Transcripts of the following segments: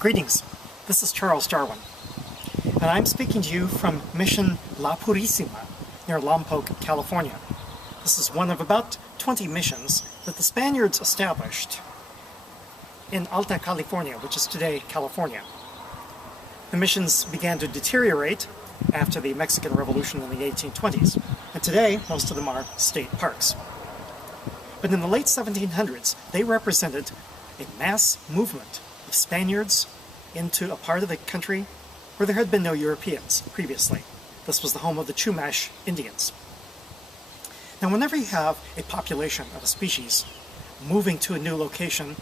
Greetings, this is Charles Darwin, and I'm speaking to you from Mission La Purísima near Lompoc, California. This is one of about 20 missions that the Spaniards established in Alta California, which is today California. The missions began to deteriorate after the Mexican Revolution in the 1820s, and today most of them are state parks. But in the late 1700s, they represented a mass movement of Spaniards into a part of the country where there had been no Europeans previously. This was the home of the Chumash Indians. Now, whenever you have a population of a species moving to a new location,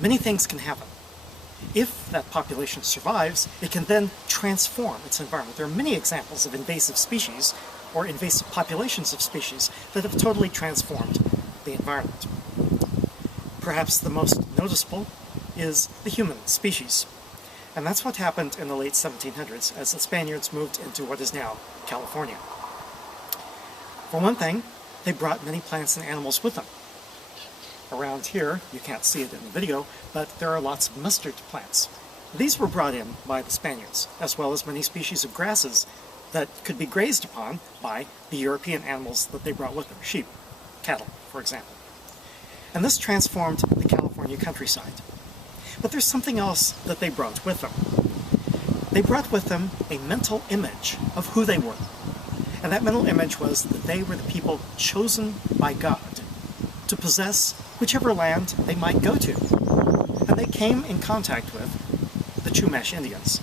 many things can happen. If that population survives, it can then transform its environment. There are many examples of invasive species or invasive populations of species that have totally transformed the environment. Perhaps the most noticeable is the human species. And that's what happened in the late 1700s as the Spaniards moved into what is now California. For one thing, they brought many plants and animals with them. Around here, you can't see it in the video, but there are lots of mustard plants. These were brought in by the Spaniards, as well as many species of grasses that could be grazed upon by the European animals that they brought with them, sheep, cattle, for example. And this transformed the California countryside. But there's something else that they brought with them. They brought with them a mental image of who they were. And that mental image was that they were the people chosen by God to possess whichever land they might go to. And they came in contact with the Chumash Indians,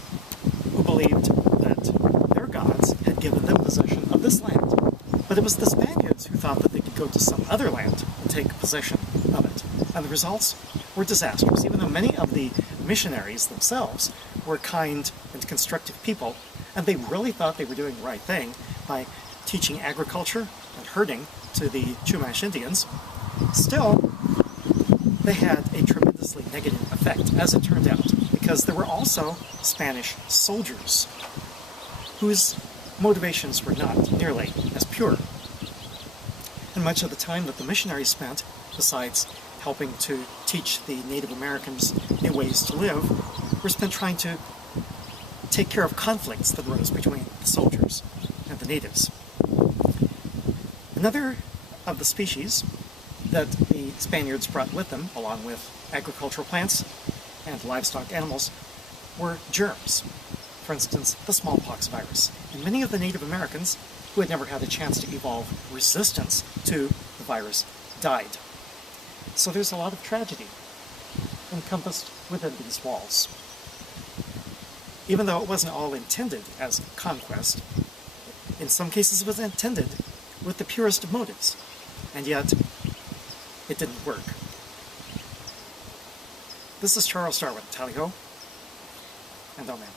who believed that their gods had given them possession of this land. But it was the Spaniards who thought that they could go to some other land and take possession of it. And the results were disastrous. Even though many of the missionaries themselves were kind and constructive people, and they really thought they were doing the right thing by teaching agriculture and herding to the Chumash Indians, still they had a tremendously negative effect, as it turned out, because there were also Spanish soldiers whose motivations were not nearly as pure. And much of the time that the missionaries spent, besides helping to teach the Native Americans new ways to live, were spent trying to take care of conflicts that arose between the soldiers and the natives. Another of the species that the Spaniards brought with them, along with agricultural plants and livestock animals, were germs. For instance, the smallpox virus. And many of the Native Americans, who had never had a chance to evolve resistance to the virus, died. So there's a lot of tragedy encompassed within these walls. Even though it wasn't all intended as conquest, in some cases it was intended with the purest of motives, and yet it didn't work. This is Charles Darwin, Tally-ho, and amen.